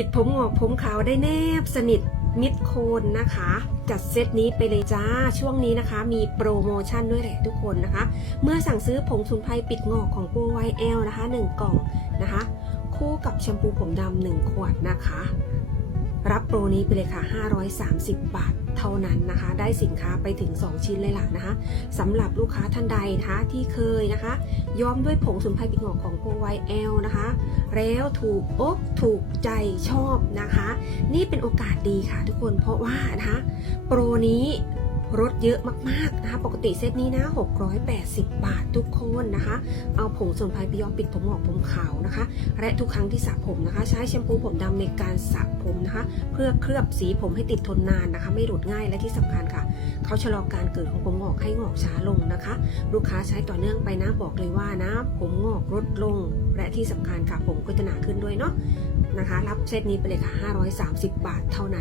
ปิดผมงอกผมขาวได้แนบสนิทมิดโคนนะคะ จัดเซตนี้ไปเลยจ้า ช่วงนี้นะคะ มีโปรโมชั่นด้วยแหละทุกคนนะคะ เมื่อสั่งซื้อผงสมุนไพรปิดงอกของโปรไวเอลนะคะ 1 กล่องนะคะ คู่กับแชมพูผมดำหนึ่งขวดนะคะ รับโปรนี้ไปเลยค่ะ 530 บาทเท่านั้นนะคะ ได้สินค้าไปถึง 2 ชิ้นเลยล่ะนะคะสำหรับลูกค้าท่านใดนะคะที่เคยนะคะ ย้อมด้วยผงสมุนไพรปิดงอกของโปรไวเอลนะคะ แล้วถูกอกถูกใจชอบนะคะ นี่เป็นโอกาสดีค่ะทุกคนเพราะว่านะคะ โปรนี้ ลดเยอะมากๆนะคะปกติเซตนี้นะ 680 บาททุกคนนะคะ เอาผงสมุนไพรไปย้อมปิดผมหงอกผมขาวนะคะ และทุกครั้งที่สระผมนะคะ ใช้แชมพูผมดำในการสระผมนะคะ เพื่อเคลือบสีผมให้ติดทนนานนะคะ ไม่หลุดง่ายและที่สำคัญค่ะ เขาชะลอการเกิดของผมหงอกให้หงอกช้าลงนะคะ ลูกค้าใช้ต่อเนื่องไปนะบอกเลยว่านะ ผมหงอกลดลง และที่สำคัญค่ะผมก็จะหนาขึ้นด้วยเนาะนะคะ รับเซตนี้ไปเลยค่ะ 530 บาทเท่านั้น